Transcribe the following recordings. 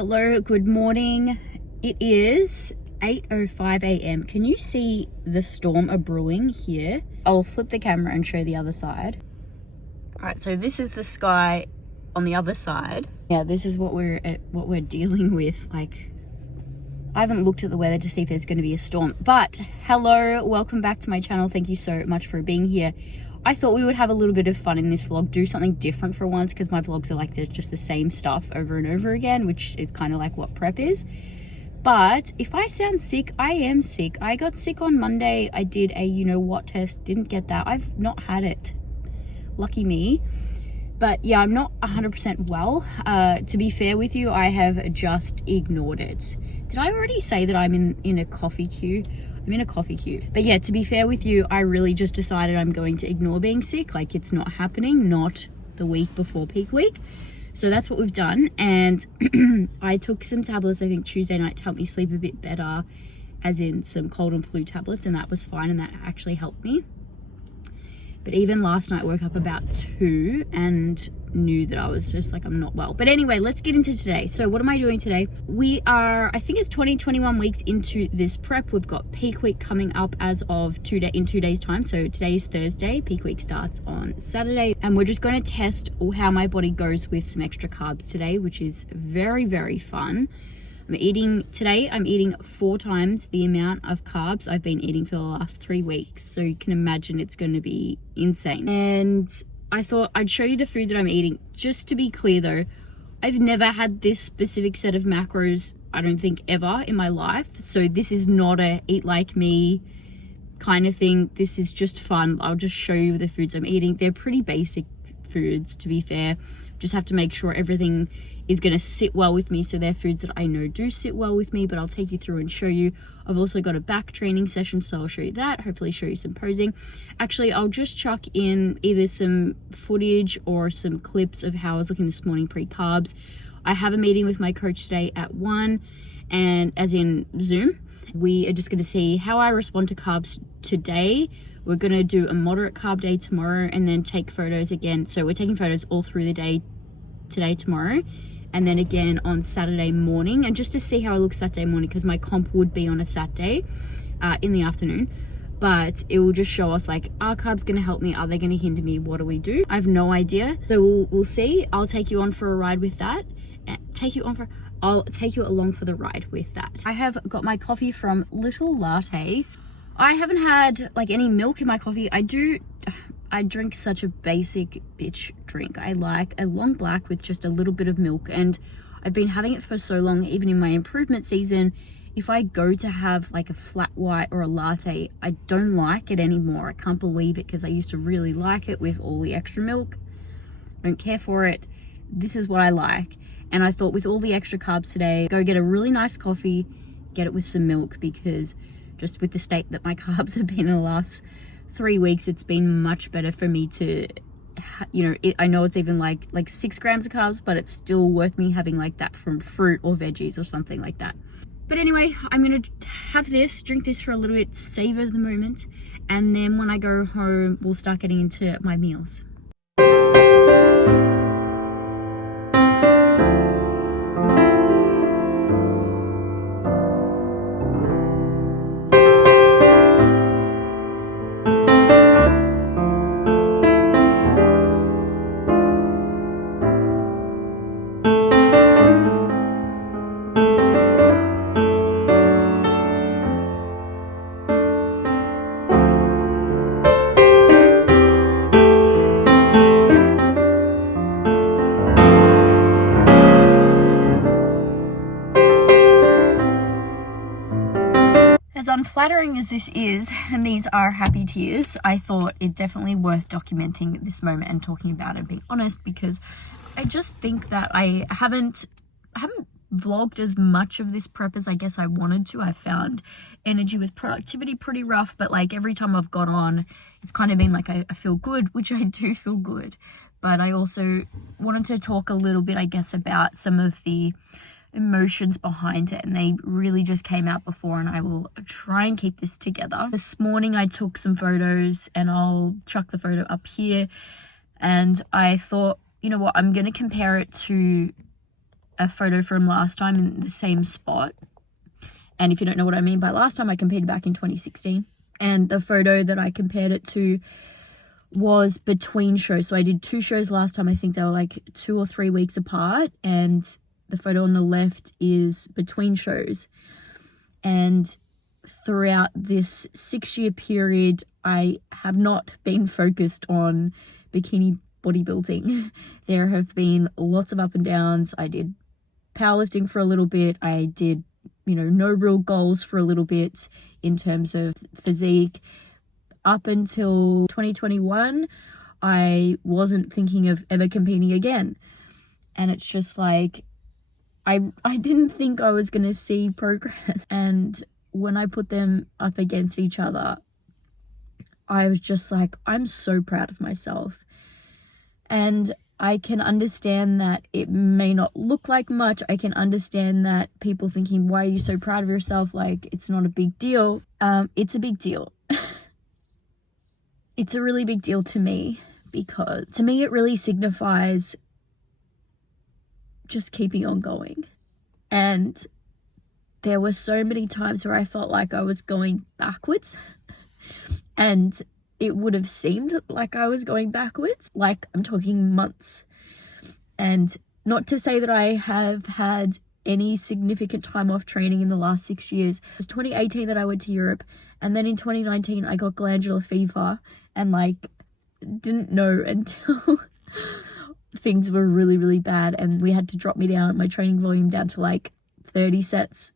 Hello, good morning. It is 8:05 a.m. Can you see the storm a-brewing here? I'll flip the camera and show the other side. All right, so this is the sky on the other side. Yeah, this is what we're dealing with. Like, I haven't looked at the weather to see if there's going to be a storm. But hello, welcome back to my channel. Thank you so much for being here. I thought we would have a little bit of fun in this vlog, do something different for once, because my vlogs are like they're just the same stuff over and over again, which is kind of like what prep is. But if I sound sick, I am sick. I got sick on Monday. I did a you-know-what test, didn't get that. I've not had it. Lucky me. But yeah, I'm not 100% well. To be fair with you, I have just ignored it. Did I already say that I'm in a coffee queue? I'm in a coffee queue. But yeah, to be fair with you, I really just decided I'm going to ignore being sick. Like, it's not happening, not the week before peak week. So that's what we've done. And I took some tablets, I think Tuesday night, to help me sleep a bit better, as in some cold and flu tablets, and that was fine, and that actually helped me. But even last night, I woke up about 2 and knew that I was just like, I'm not well. But anyway, let's get into today. So what am I doing today? We are, I think it's 21 weeks into this prep. We've got peak week coming up as of in 2 days time. So today is Thursday. Peak week starts on Saturday. And we're just going to test how my body goes with some extra carbs today, which is very, very fun. I'm eating 4 times the amount of carbs I've been eating for the last 3 weeks. So you can imagine it's going to be insane. And I thought I'd show you the food that I'm eating. Just to be clear though, I've never had this specific set of macros, I don't think, ever in my life. So this is not a eat like me kind of thing. This is just fun. I'll just show you the foods I'm eating. They're pretty basic foods, to be fair. Just have to make sure everything is going to sit well with me. So they're foods that I know do sit well with me, but I'll take you through and show you. I've also got a back training session, so I'll show you that, hopefully show you some posing. Actually, I'll just chuck in either some footage or some clips of how I was looking this morning pre-carbs. I have a meeting with my coach today at 1, and as in Zoom. We are just going to see how I respond to carbs today. We're going to do a moderate carb day tomorrow and then take photos again. So we're taking photos all through the day, today, tomorrow, and then again on Saturday morning, and just to see how it looks Saturday morning, because my comp would be on a Saturday in the afternoon. But it will just show us, like, are carbs going to help me? Are they going to hinder me? What do we do? I have no idea. So we'll see. I'll take you on for a ride with that. I'll take you along for the ride with that. I have got my coffee from Little Lattes. I haven't had like any milk in my coffee. I drink such a basic bitch drink. I like a long black with just a little bit of milk, and I've been having it for so long. Even in my improvement season, if I go to have like a flat white or a latte, I don't like it anymore. I can't believe it, because I used to really like it with all the extra milk. I don't care for it. This is what I like. And I thought, with all the extra carbs today, go get a really nice coffee, get it with some milk, because just with the state that my carbs have been in the last 3 weeks, it's been much better for me to, I know it's even like 6 grams of carbs, but it's still worth me having like that from fruit or veggies or something like that. But anyway, I'm going to have this, drink this for a little bit, savor the moment. And then when I go home, we'll start getting into my meals. As unflattering as this is, and these are happy tears, I thought it definitely worth documenting this moment and talking about it and being honest, because I just think that I haven't vlogged as much of this prep as I guess I wanted to. I found energy with productivity pretty rough, but like every time I've got on, it's kind of been like I feel good, which I do feel good. But I also wanted to talk a little bit, I guess, about some of the emotions behind it, and they really just came out before, and I will try and keep this together. This morning I took some photos, and I'll chuck the photo up here, and I thought, you know what, I'm going to compare it to a photo from last time in the same spot. And if you don't know what I mean by last time, I competed back in 2016. And the photo that I compared it to was between shows. So I did 2 shows last time. I think they were like 2 or 3 weeks apart. And the photo on the left is between shows. And throughout this 6-year period, I have not been focused on bikini bodybuilding. There have been lots of up and downs. I did powerlifting for a little bit. I did, no real goals for a little bit in terms of physique. Up until 2021, I wasn't thinking of ever competing again. And it's just like, I didn't think I was going to see progress. And when I put them up against each other, I was just like, I'm so proud of myself. And I can understand that it may not look like much. I can understand that people thinking, why are you so proud of yourself? Like, it's not a big deal. It's a big deal. It's a really big deal to me, because to me it really signifies just keeping on going. And there were so many times where I felt like I was going backwards, and it would have seemed like I was going backwards, like I'm talking months. And not to say that I have had any significant time off training in the last 6 years. It was 2018 that I went to Europe, and then in 2019 I got glandular fever, and didn't know until things were really, really bad, and we had to drop me down, my training volume down to 30 sets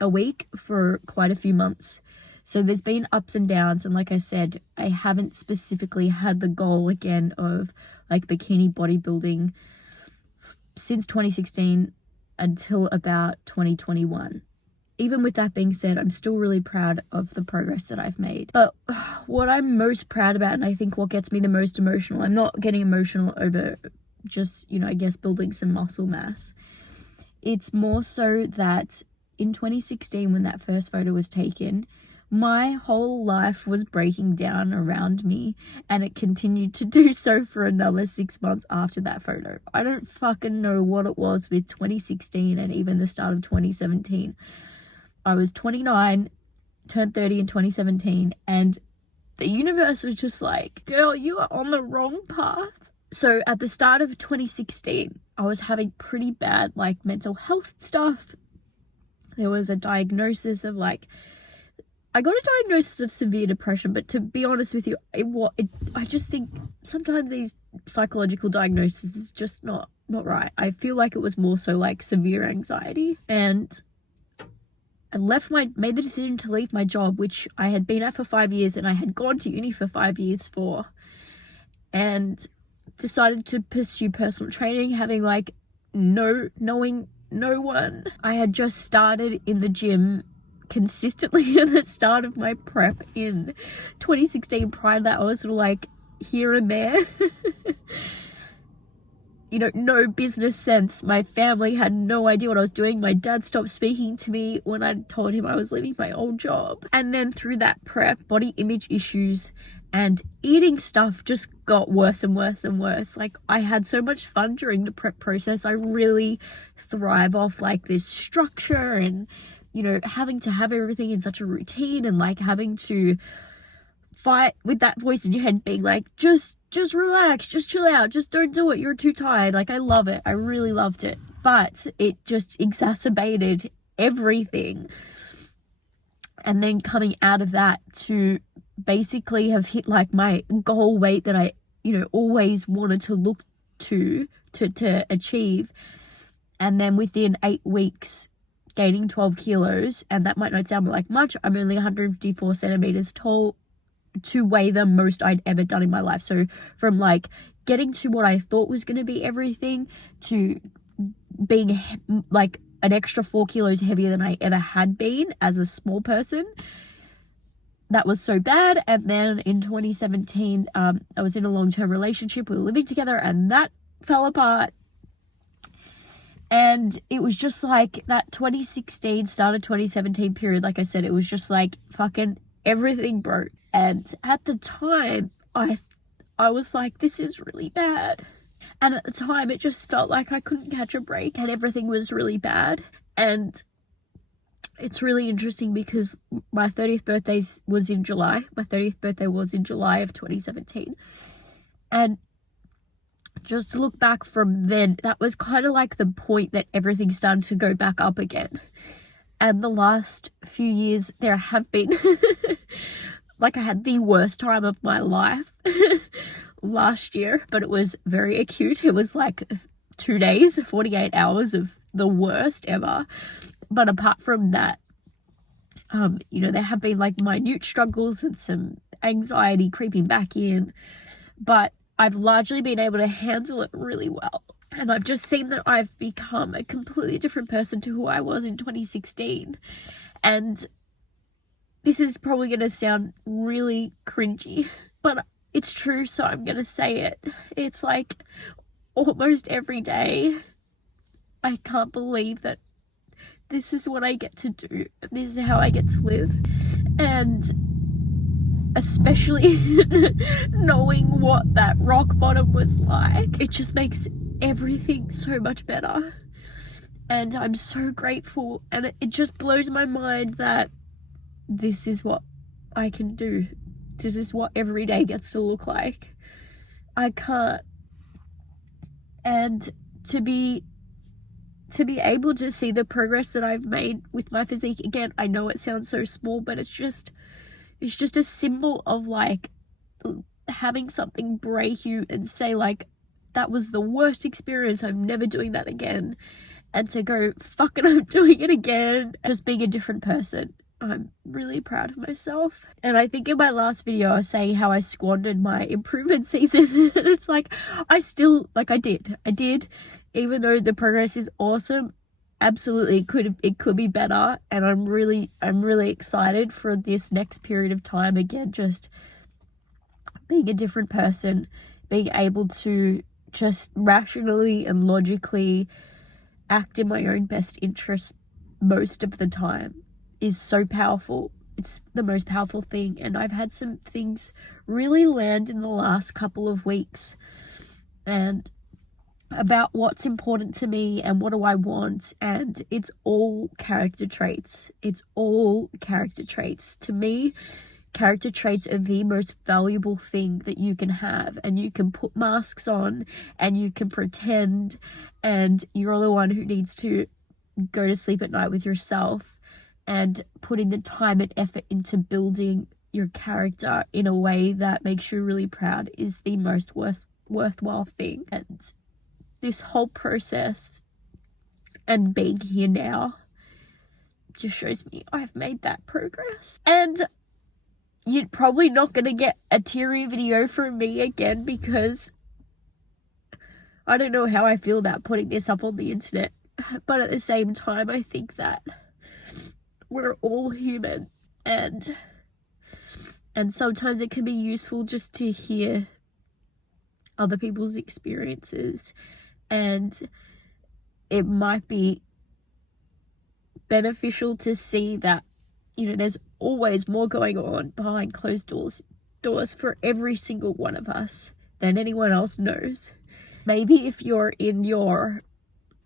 a week for quite a few months. So there's been ups and downs, and like I said, I haven't specifically had the goal again of bikini bodybuilding since 2016 until about 2021. Even with that being said, I'm still really proud of the progress that I've made. But what I'm most proud about, and I think what gets me the most emotional, I'm not getting emotional over just, I guess building some muscle mass. It's more so that in 2016, when that first photo was taken, my whole life was breaking down around me, and it continued to do so for another 6 months after that photo. I don't fucking know what it was with 2016 and even the start of 2017. I was 29, turned 30 in 2017, and the universe was just like, girl, you are on the wrong path. So at the start of 2016, I was having pretty bad mental health stuff. There was a diagnosis of I got a diagnosis of severe depression, but to be honest with you, I just think sometimes these psychological diagnoses is just not right. I feel like it was more so severe anxiety, and I made the decision to leave my job, which I had been at for 5 years and I had gone to uni for 5 years for, and decided to pursue personal training, having knowing no one. I had just started in the gym consistently at the start of my prep in 2016. Prior to that, I was sort of here and there. No business sense. My family had no idea what I was doing. My dad stopped speaking to me when I told him I was leaving my old job. And then through that prep, body image issues and eating stuff just got worse and worse and worse. I had so much fun during the prep process. I really thrive off this structure and having to have everything in such a routine, and having to fight with that voice in your head being just relax, just chill out, just don't do it, you're too tired. I love it. I really loved it. But it just exacerbated everything. And then coming out of that to basically have hit my goal weight that I, always wanted to look to achieve. And then within 8 weeks, gaining 12 kilos, and that might not sound much. I'm only 154 centimeters tall, to weigh the most I'd ever done in my life. So from getting to what I thought was going to be everything to being an extra 4 kilos heavier than I ever had been as a small person, that was so bad. And then in 2017, I was in a long-term relationship. We were living together, and that fell apart. And it was just that 2016 started 2017 period. Like I said, it was just fucking everything broke. And at the time, I was this is really bad. And at the time, it just felt like I couldn't catch a break and everything was really bad. And it's really interesting because my 30th birthday was in July. My 30th birthday was in July of 2017. And just to look back from then, that was kind of like the point that everything started to go back up again. And the last few years, there have been, like, I had the worst time of my life last year, but it was very acute. It was like 2 days, 48 hours of the worst ever. But apart from that, you know, there have been like minute struggles and some anxiety creeping back in, but I've largely been able to handle it really well. And I've just seen that I've become a completely different person to who I was in 2016. And this is probably going to sound really cringy, but it's true, so I'm going to say it. It's like almost every day, I can't believe that this is what I get to do. This is how I get to live. And especially knowing what that rock bottom was like, it just makes everything so much better. And I'm so grateful. And it just blows my mind that this is what I can do. This is what every day gets to look like. I can't. And to be able to see the progress that I've made with my physique, again, I know it sounds so small, but it's just a symbol of like having something break you and say like, that was the worst experience, I'm never doing that again. And to go, fuck it, I'm doing it again. Just being a different person. I'm really proud of myself. And I think in my last video I was saying how I squandered my improvement season. And it's like, I did, even though the progress is awesome. Absolutely, it could be better. And I'm really excited for this next period of time. Again, just being a different person, being able to just rationally and logically act in my own best interest most of the time is so powerful. It's the most powerful thing. And I've had some things really land in the last couple of weeks and about what's important to me and what do I want, and it's all character traits. It's all character traits. To me, character traits are the most valuable thing that you can have, and you can put masks on and you can pretend, and you're the one who needs to go to sleep at night with yourself and putting the time and effort into building your character in a way that makes you really proud is the most worthwhile thing. And this whole process and being here now just shows me I've made that progress. And you're probably not going to get a teary video from me again because I don't know how I feel about putting this up on the internet. But at the same time, I think that we're all human, and sometimes it can be useful just to hear other people's experiences, and it might be beneficial to see that, you know, there's always more going on behind closed doors for every single one of us than anyone else knows. Maybe if you're in your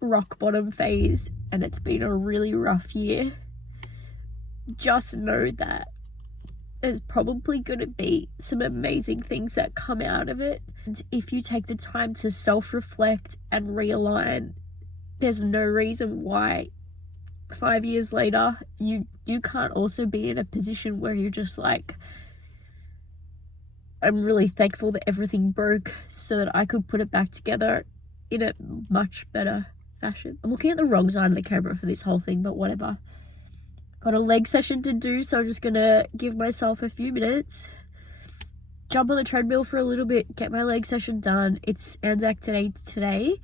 rock bottom phase and it's been a really rough year, just know that there's probably going to be some amazing things that come out of it. And if you take the time to self-reflect and realign, there's no reason why 5 years later you can't also be in a position where you're just like, I'm really thankful that everything broke so that I could put it back together in a much better fashion. I'm looking at the wrong side of the camera for this whole thing, but whatever. Got a leg session to do, so I'm just gonna give myself a few minutes, jump on the treadmill for a little bit, get my leg session done. It's Anzac today,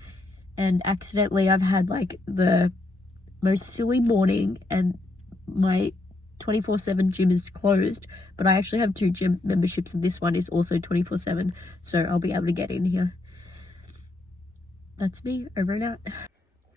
and accidentally I've had like the most silly morning, and my 24/7 gym is closed, but I actually have 2 gym memberships and this one is also 24/7, so I'll be able to get in here. That's me, over and out.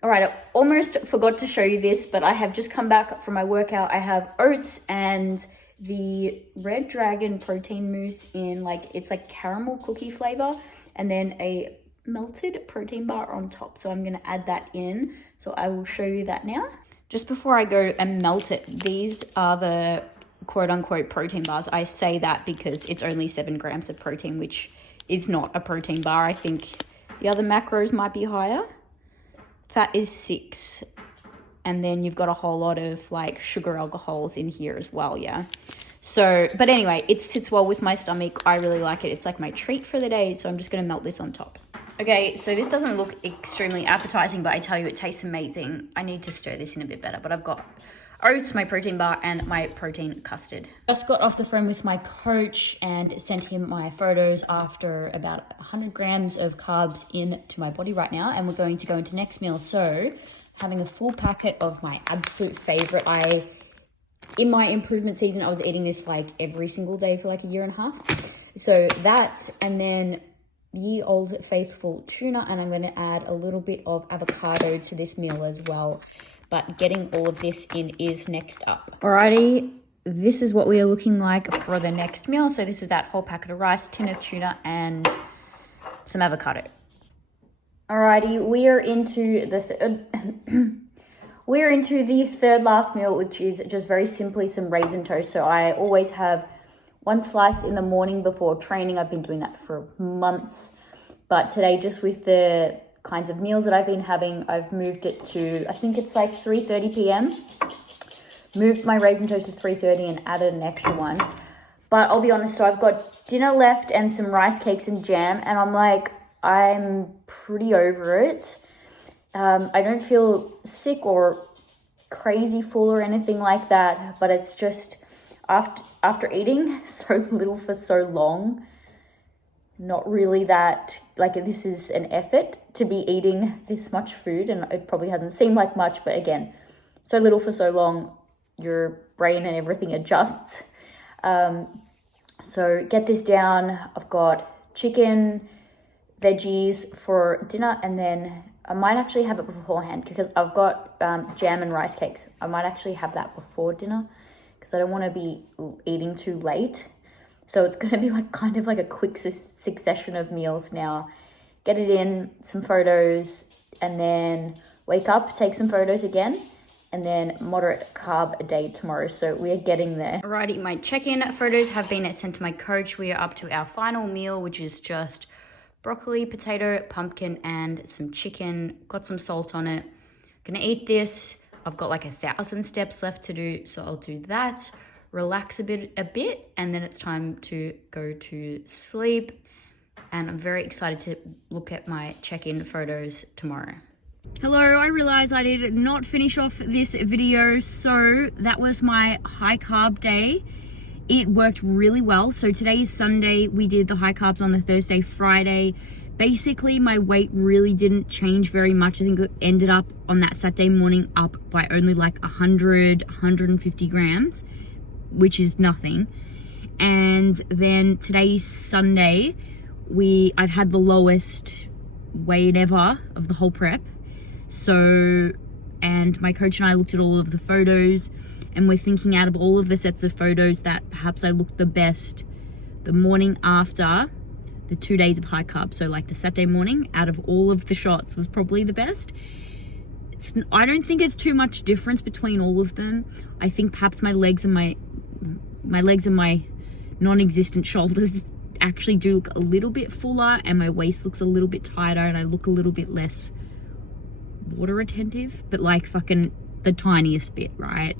All right, I almost forgot to show you this, but I have just come back from my workout. I have oats and the Red Dragon protein mousse in it's like caramel cookie flavor, and then a melted protein bar on top. So I'm gonna add that in. So I will show you that now. Just before I go and melt it, these are the quote unquote protein bars. I say that because it's only 7 grams of protein, which is not a protein bar. I think the other macros might be higher. Fat is 6. And then you've got a whole lot of like sugar alcohols in here as well, yeah. So, but anyway, it sits well with my stomach. I really like it. It's like my treat for the day. So I'm just gonna melt this on top. Okay, so this doesn't look extremely appetizing, but I tell you, it tastes amazing. I need to stir this in a bit better, but I've got oats, my protein bar, and my protein custard. Just got off the phone with my coach and sent him my photos after about 100 grams of carbs into my body right now, and we're going to go into next meal. So having a full packet of my absolute favorite. In my improvement season, I was eating this like every single day for like a year and a half. So that, and then ye old faithful tuna, and I'm going to add a little bit of avocado to this meal as well. But getting all of this in is next up. Alrighty, this is what we are looking like for the next meal. So this is that whole packet of rice, tin of tuna, and some avocado. Alrighty, we are into the third last meal, which is just very simply some raisin toast. So I always have 1 slice in the morning before training. I've been doing that for months. But today, just with the kinds of meals that I've been having, I've moved it to, I think it's like 3:30 p.m. Moved my raisin toast to 3:30 and added an extra one. But I'll be honest, so I've got dinner left and some rice cakes and jam. And I'm like, I'm pretty over it. I don't feel sick or crazy full or anything like that. But it's just, after eating so little for so long, not really that, like, this is an effort to be eating this much food, and it probably hasn't seemed like much, but again, so little for so long, your brain and everything adjusts. So get this down. I've got chicken, veggies for dinner, and then I might actually have it beforehand because I've got jam and rice cakes. I might actually have that before dinner because I don't want to be eating too late. So it's going to be like kind of like a quick succession of meals now. Get it in, some photos, and then wake up, take some photos again, and then moderate carb a day tomorrow. So we are getting there. Alrighty, my check-in photos have been sent to my coach. We are up to our final meal, which is just broccoli, potato, pumpkin, and some chicken. Got some salt on it. Gonna eat this. I've got like 1,000 steps left to do, so I'll do that. Relax a bit, and then it's time to go to sleep. And I'm very excited to look at my check-in photos tomorrow. Hello, I realized I did not finish off this video, so that was my high carb day. It worked really well. So today is Sunday. We did the high carbs on the Thursday, Friday. Basically, my weight really didn't change very much. I think it ended up on that Saturday morning up by only like 150 grams, which is nothing. And then today's Sunday, I've had the lowest weight ever of the whole prep. So, and my coach and I looked at all of the photos, and we're thinking out of all of the sets of photos that perhaps I looked the best the morning after the 2 days of high carb. So like the Saturday morning out of all of the shots was probably the best. I don't think it's too much difference between all of them. I think perhaps my legs and my non-existent shoulders actually do look a little bit fuller, and my waist looks a little bit tighter, and I look a little bit less water retentive, but like fucking the tiniest bit, right?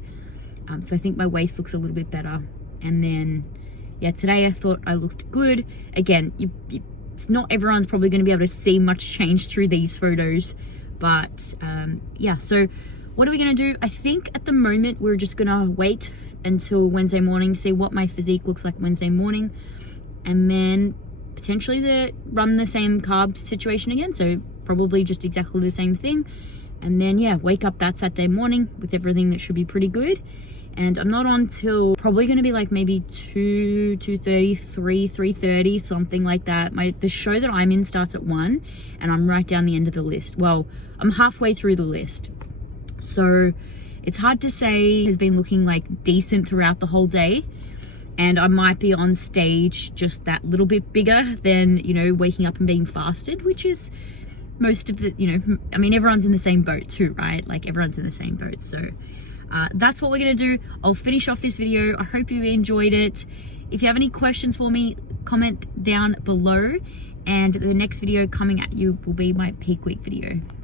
So I think my waist looks a little bit better. And then, yeah, today I thought I looked good. Again, it's not everyone's probably going to be able to see much change through these photos, but yeah, so what are we going to do? I think at the moment we're just going to wait until Wednesday morning, see what my physique looks like Wednesday morning, and then potentially run the same carb situation again. So probably just exactly the same thing. And then, yeah, wake up that Saturday morning with everything that should be pretty good. And I'm not on till probably going to be like maybe 2:30, 3:30, something like that. The show that I'm in starts at 1, and I'm right down the end of the list. Well, I'm halfway through the list. So it's hard to say. Has been looking like decent throughout the whole day. and I might be on stage just that little bit bigger than, you know, waking up and being fasted, which is most of the, you know, I mean, everyone's in the same boat too, right? Like everyone's in the same boat. So that's what we're gonna do. I'll finish off this video. I hope you enjoyed it. If you have any questions for me, comment down below, and the next video coming at you will be my peak week video.